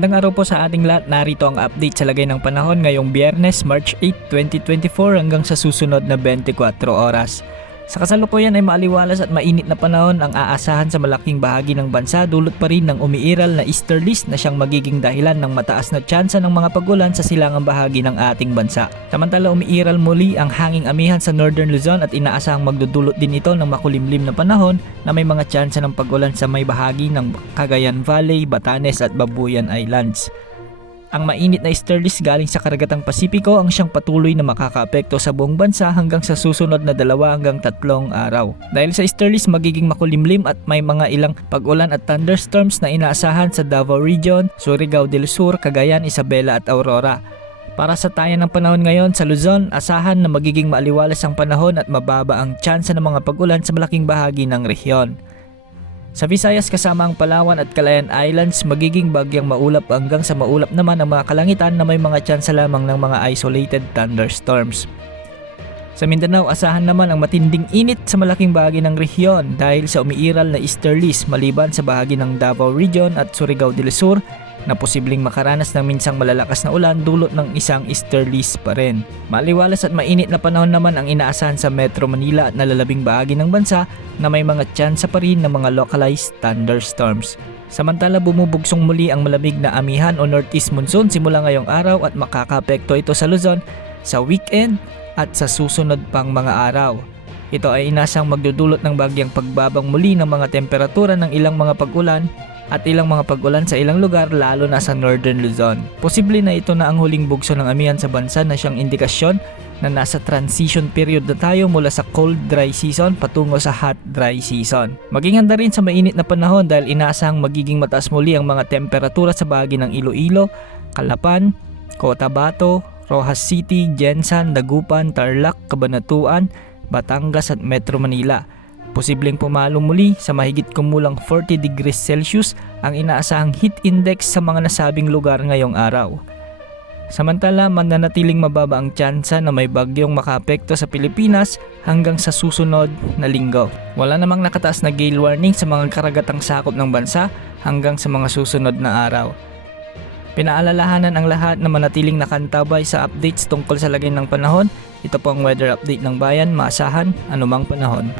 Magandang araw po sa ating lahat. Narito ang update sa lagay ng panahon ngayong Biyernes, March 8, 2024 hanggang sa susunod na 24 oras. Sa kasalukuyan ay maaliwalas at mainit na panahon ang aasahan sa malaking bahagi ng bansa, dulot pa rin ng umiiral na easterlies na siyang magiging dahilan ng mataas na tsansa ng mga pag-ulan sa silangang bahagi ng ating bansa. Samantala umiiral muli ang hanging amihan sa Northern Luzon at inaasahang magdudulot din ito ng makulimlim na panahon na may mga tsansa ng pag-ulan sa may bahagi ng Cagayan Valley, Batanes at Babuyan Islands. Ang mainit na easterlies galing sa karagatang Pasipiko ang siyang patuloy na makakaapekto sa buong bansa hanggang sa susunod na 2 hanggang 3 araw. Dahil sa easterlies magiging makulimlim at may mga ilang pag-ulan at thunderstorms na inaasahan sa Davao Region, Surigao del Sur, Cagayan, Isabela at Aurora. Para sa tayan ng panahon ngayon sa Luzon, asahan na magiging maaliwalas ang panahon at mababa ang tsansa ng mga pag-ulan sa malaking bahagi ng rehiyon. Sa Visayas kasama ang Palawan at Calayan Islands, magiging bagyang maulap hanggang sa maulap naman ang mga kalangitan na may mga tsansa lamang ng mga isolated thunderstorms. Sa Mindanao, asahan naman ang matinding init sa malaking bahagi ng rehiyon dahil sa umiiral na easterlies maliban sa bahagi ng Davao Region at Surigao del Sur na posibleng makaranas ng minsang malalakas na ulan dulot ng isang easterlies pa rin. Maliwalas at mainit na panahon naman ang inaasahan sa Metro Manila at nalalabing bahagi ng bansa na may mga tsansa pa rin ng mga localized thunderstorms. Samantala bumubugsong muli ang malamig na amihan o northeast monsoon simula ngayong araw at makakaapekto ito sa Luzon sa weekend at sa susunod pang mga araw. Ito ay inasang magdudulot ng bagyang pagbabang muli ng mga temperatura ng ilang mga pag-ulan at ilang mga pag-ulan sa ilang lugar lalo na sa Northern Luzon. Posible na ito na ang huling bugso ng amihan sa bansa na siyang indikasyon na nasa transition period na tayo mula sa cold dry season patungo sa hot dry season. Maging handa rin sa mainit na panahon dahil inaasahang magiging mataas muli ang mga temperatura sa bahagi ng Iloilo, Calapan, Cotabato, Rojas City, Jensan, Dagupan, Tarlac, Cabanatuan, Batangas at Metro Manila. Posibleng pumalo muli sa mahigit kumulang 40 degrees Celsius ang inaasahang heat index sa mga nasabing lugar ngayong araw. Samantala, mananatiling mababa ang tsansa na may bagyong makaapekto sa Pilipinas hanggang sa susunod na linggo. Wala namang nakataas na gale warning sa mga karagatang sakop ng bansa hanggang sa mga susunod na araw. Pinaalalahanan ang lahat na manatiling nakantabay sa updates tungkol sa lagay ng panahon. Ito po ang weather update ng bayan, maasahan anumang panahon.